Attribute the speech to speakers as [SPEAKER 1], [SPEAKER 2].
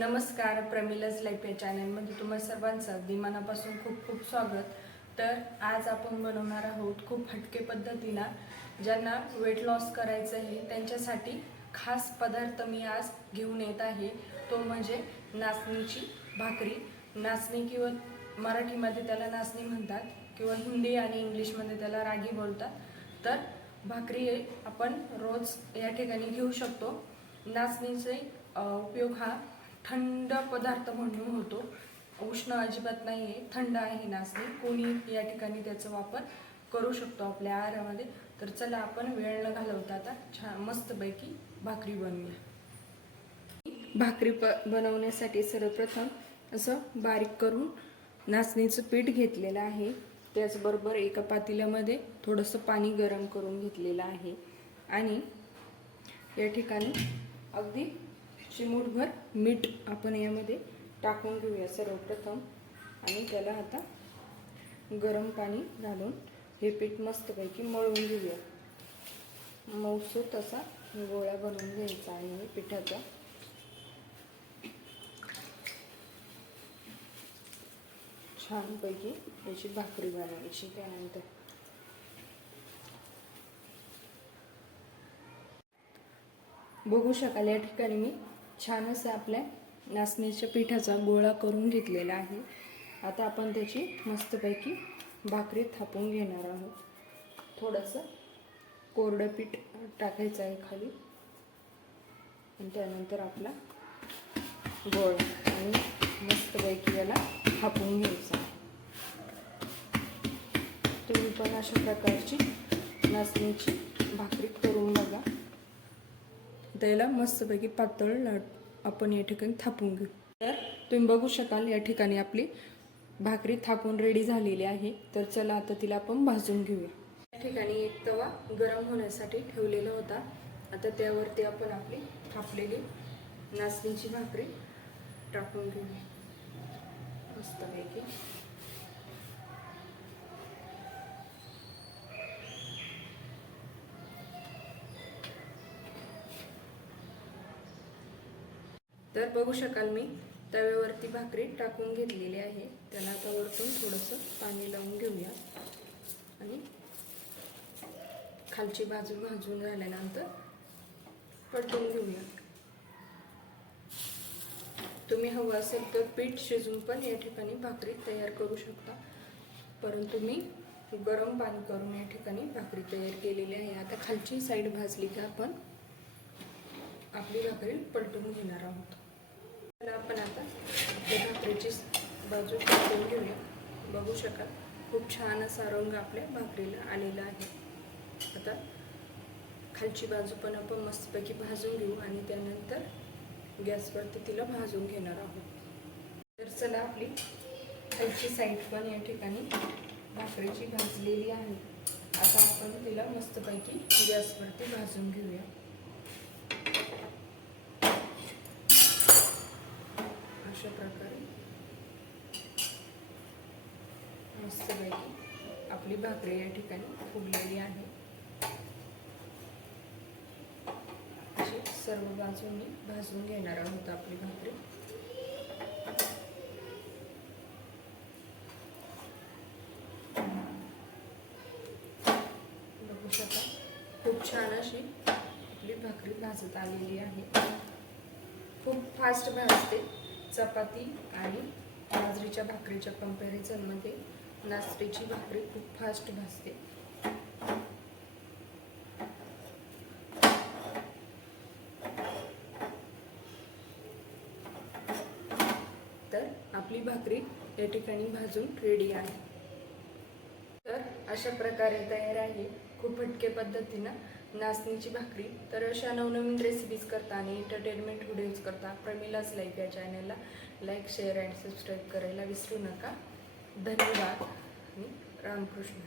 [SPEAKER 1] नमस्कार प्रमिलाज लाईफ या चॅनलमध्ये तुम्हा सर्वांचं अगदी मनापासून खूप खूप स्वागत. तर आज आपण बनवणार आहोत खूप हटके पद्धतीनं ज्यांना वेट लॉस करायचं आहे त्यांच्यासाठी खास पदार्थ मी आज घेऊन येत आहे. तो म्हणजे नाचणीची भाकरी. नाचणी किंवा मराठीमध्ये त्याला नाचणी म्हणतात किंवा हिंदी आणि इंग्लिशमध्ये त्याला रागी बोलतात. तर भाकरी हे आपण रोज या ठिकाणी घेऊ शकतो. नाचणीचे उपयोग हा थंड पदार्थ म्हणून होतो. उष्ण अजिबात नाही आहे थंड आहे नाचणी. कोणी या ठिकाणी त्याचा वापर करू शकतो आपल्या आहारामध्ये. तर चला आपण वेळ न घालवता आता छान मस्तपैकी भाकरी बनवूया. भाकरी प बनवण्यासाठी सर्वप्रथम असं बारीक करून नाचणीचं पीठ घेतलेलं आहे. त्याचबरोबर एका पातेल्यामध्ये थोडंसं पाणी गरम करून घेतलेलं आहे. आणि या ठिकाणी अगदी चिमूटभर मीठ आपण यामध्ये टाकून घेऊया सर्वप्रथम. आणि त्याला आता गरम पाणी घालून हे पीठ मस्तपैकी मळून घेऊया. मऊसूत असा गोळा बनवून घ्यायचा आहे हे पिठाचा. छानपैकी याची भाकरी बनवायची त्यानंतर. बघू शकाल या ठिकाणी मी छान असं आपल्या नाचणीच्या पिठाचा गोळा करून घेतलेला आहे. आता आपण त्याची मस्तपैकी भाकरी थापून घेणार आहोत. थोडंसं कोरडं पीठ टाकायचं आहे खाली. आणि त्यानंतर आपला गोळ आणि मस्तपैकी याला थापून घ्यायचा तुम्ही पण अशा प्रकारची नाचणीची भाकरी करून बघा. त्याला मस्तपैकी पातळ लाट आपण या ठिकाणी थापून घेऊ. तर तुम्ही बघू शकाल या ठिकाणी आपली भाकरी थापून रेडी झालेली आहे. तर चला आता तिला आपण भाजून घेऊया. या ठिकाणी एक तवा गरम होण्यासाठी ठेवलेला होता. आता त्यावरती आपण आपली थापलेली नाचणीची भाकरी टाकून घेऊया. मस्तपैकी. तर बघू शकाल मी. तव्यावरती भाकरी टाकून घेतलेली आहे. त्याला आता वरतून थोडंसं पाणी लावून घेऊया. आणि खालची बाजू भाजून झाल्यानंतर पलटून घेऊया. तुम्ही हवं असेल तर पीठ शिजून पण या ठिकाणी भाकरी तयार करू शकता. परंतु मी गरम पाणी करून या ठिकाणी भाकरी तयार केलेली आहे. आता खालची साईड भाजली की आपण आपली भाकरी पलटवून घेणार आहोत. तर आपण आता आपल्या भाकरीची बाजू पलटवून घेऊया. बघू शकाल खूप छान असा रंग आपल्या भाकरीला आलेला आहे. आता खालची बाजू पण आपण मस्तपैकी भाजून घेऊ आणि त्यानंतर गॅसवरती तिला भाजून घेणार आहोत. तर चला आपली खालची साईड पण या ठिकाणी भाकरीची भाजलेली आहे. आता आपण तिला मस्तपैकी गॅसवरती भाजून घेऊया. अशा प्रकारे मस्तपैकी आपली भाकरी या ठिकाणी फुगलेली आहे. अशी सर्व बाजूंनी भाजून घेणार आहोत आपली भाकरी. बघू शका खूप छान अशी आपली भाकरी भाजत आलेली आहे. खूप फास्ट भाजते. चपाती आणि बाजरीच्या भाकरीच्या कम्पॅरिझनमध्ये नाचणीची भाकरी खूप फास्ट भाजते. तर आपली भाकरी या ठिकाणी भाजून रेडी आहे. तर अशा प्रकारे तयार आहे. खूप हटके पद्धतीनं नाचणीची भाकरी. तर अशा नवनवीन रेसिपीज करता आणि एंटरटेनमेंट व्हिडिओज करता. प्रमिलाच लाईफ या चॅनलला लाईक शेअर अँड सबस्क्राईब करायला विसरू नका. धन्यवाद. मी रामकृष्ण